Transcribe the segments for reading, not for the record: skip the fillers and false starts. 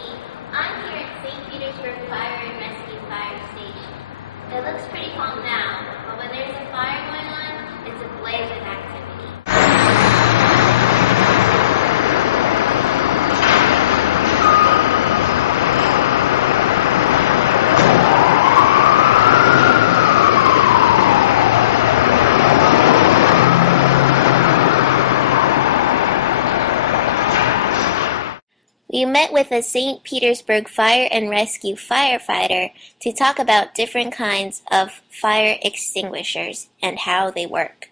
Activity. I'm here at St. Petersburg Fire and Rescue Fire Station. It looks pretty calm now, but when there's a fire going on, it's a blaze of activity. We met with a St. Petersburg Fire and Rescue firefighter to talk about different kinds of fire extinguishers and how they work.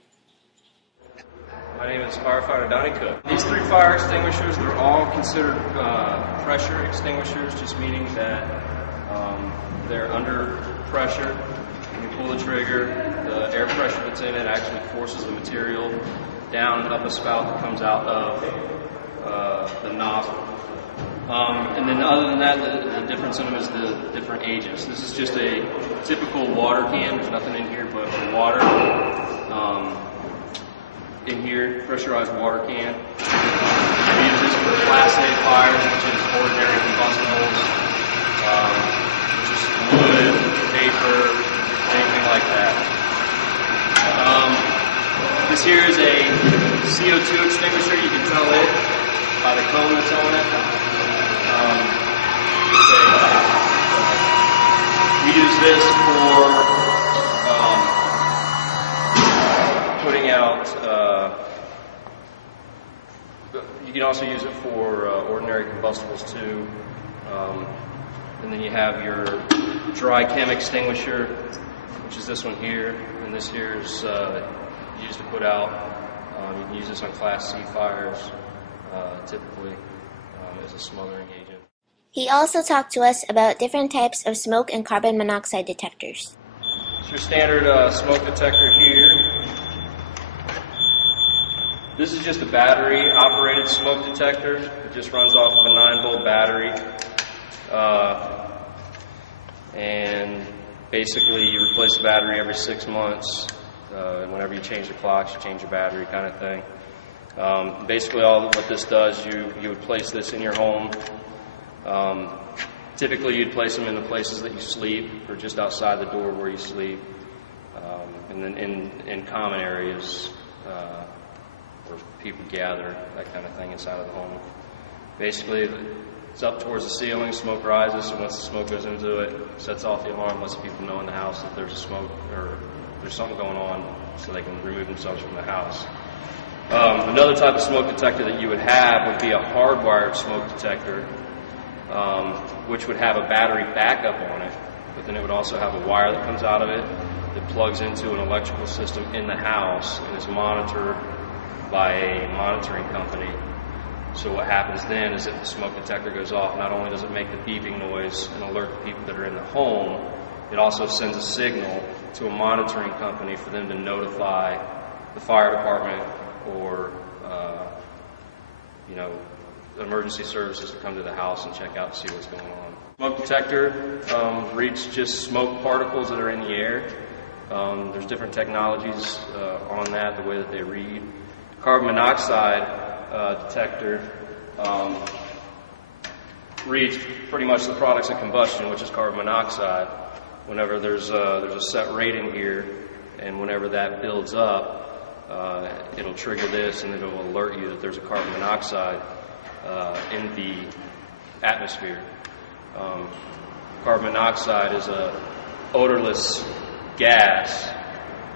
My name is Firefighter Donnie Cook. These three fire extinguishers, they're all considered pressure extinguishers, just meaning that they're under pressure. When you pull the trigger, the air pressure that's in it actually forces the material down and up a spout that comes out of the nozzle. And then other than that, the difference in them is the different ages. This is just a typical water can. There's nothing in here but water. In here, pressurized water can. We use this for Class A fires, which is ordinary combustibles, just wood, paper, anything like that. This here is a CO2 extinguisher. You can tell it by the cone that's on it. We use this for putting out, you can also use it for ordinary combustibles too. And then you have your dry chem extinguisher, which is this one here, and this here is used to put out. You can use this on Class C fires typically as a smothering agent. He also talked to us about different types of smoke and carbon monoxide detectors. It's your standard smoke detector here. This is just a battery-operated smoke detector. It just runs off of a 9-volt battery. And basically you replace the battery every 6 months. And whenever you change the clocks, you change your battery kind of thing. Basically all what this does, you would place this in your home. Typically you'd place them in the places that you sleep or just outside the door where you sleep, and then in common areas where people gather, that kind of thing inside of the home. Basically it's up towards the ceiling, smoke rises, and once the smoke goes into it, sets off the alarm, lets people know in the house that there's a smoke or there's something going on so they can remove themselves from the house. Another type of smoke detector that you would have would be a hardwired smoke detector, which would have a battery backup on it, but then it would also have a wire that comes out of it that plugs into an electrical system in the house and is monitored by a monitoring company. So what happens then is if the smoke detector goes off, not only does it make the beeping noise and alert the people that are in the home, it also sends a signal to a monitoring company for them to notify the fire department or emergency services to come to the house and check out and see what's going on. Smoke detector reads just smoke particles that are in the air. There's different technologies on that, the way that they read. Carbon monoxide detector reads pretty much the products of combustion, which is carbon monoxide. Whenever there's a set rating here, and whenever that builds up, it'll trigger this, and it'll alert you that there's a carbon monoxide in the atmosphere. Carbon monoxide is a odorless gas,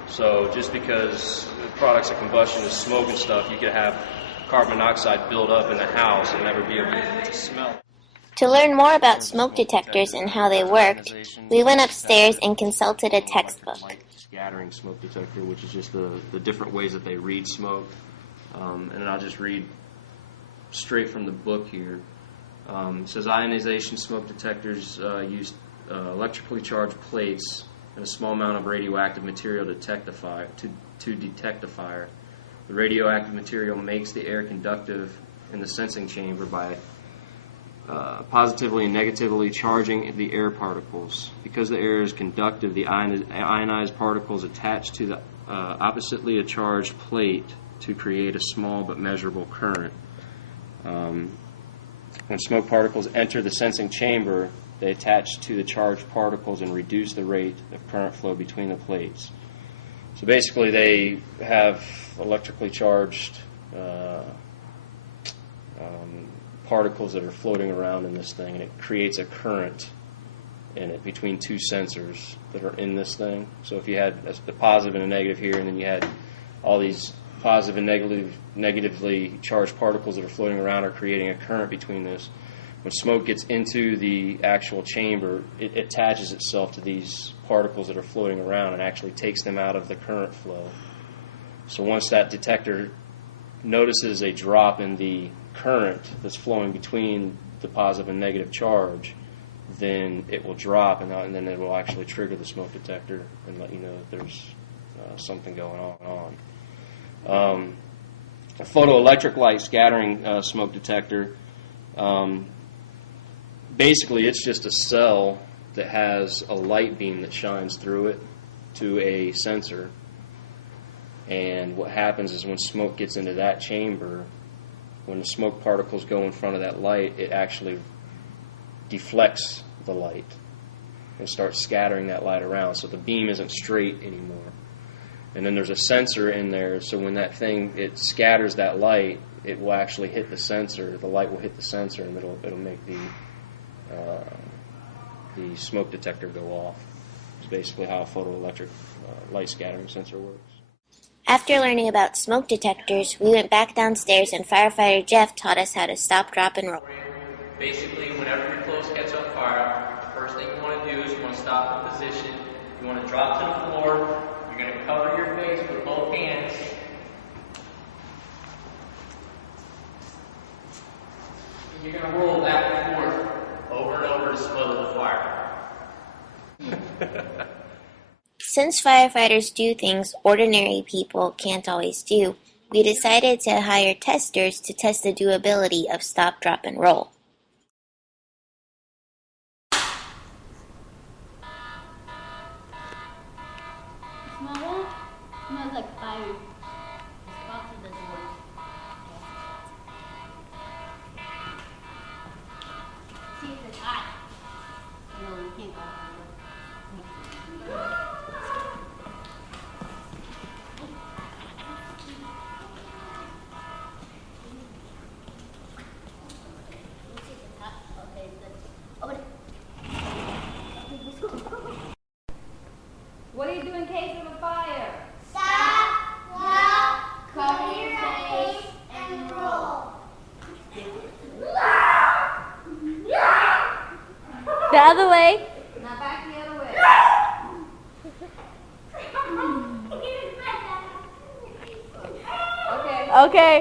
so just because products of combustion is smoke and stuff, you could have carbon monoxide build up in the house and never be able to smell. To learn more about smoke detectors and how they worked, we went upstairs and consulted a textbook. Scattering smoke detector, which is just the different ways that they read smoke. And I'll just read straight from the book here. It says ionization smoke detectors use electrically charged plates and a small amount of radioactive material to detect the fire. The radioactive material makes the air conductive in the sensing chamber by positively and negatively charging the air particles. Because the air is conductive, the ionized particles attach to the oppositely charged plate to create a small but measurable current. When smoke particles enter the sensing chamber, they attach to the charged particles and reduce the rate of current flow between the plates. So basically, they have electrically charged particles that are floating around in this thing, and it creates a current in it between two sensors that are in this thing. So if you had a positive and a negative here, and then you had all these positive and negatively charged particles that are floating around, are creating a current between this. When smoke gets into the actual chamber, it attaches itself to these particles that are floating around and actually takes them out of the current flow. So once that detector notices a drop in the current that's flowing between the positive and negative charge, then it will drop, and then it will actually trigger the smoke detector and let you know that there's something going on. A photoelectric light scattering smoke detector, basically it's just a cell that has a light beam that shines through it to a sensor. And what happens is when smoke gets into that chamber, when the smoke particles go in front of that light, it actually deflects the light and starts scattering that light around, so the beam isn't straight anymore. And then there's a sensor in there, so when that thing, it scatters that light, it will actually hit the sensor. The light will hit the sensor, and it'll make the smoke detector go off. It's basically how a photoelectric light scattering sensor works. After learning about smoke detectors, we went back downstairs and firefighter Jeff taught us how to stop, drop, and roll. Basically, whenever your clothes catch on fire, the first thing you want to do is you want to stop the position. You want to drop to the floor. You're going to cover your face with both hands. And you're going to roll back and forth over and over to smother the fire. Since firefighters do things ordinary people can't always do, we decided to hire testers to test the doability of stop, drop, and roll. Smell that? Smells like fire. The sponsor doesn't work. See if it's hot. No, you can't go. Okay, good. Open it. Okay, let's go. What do you do in case of a fire? Stop, walk, cover your face, and roll. The other way. Now back the other way. Okay. Okay.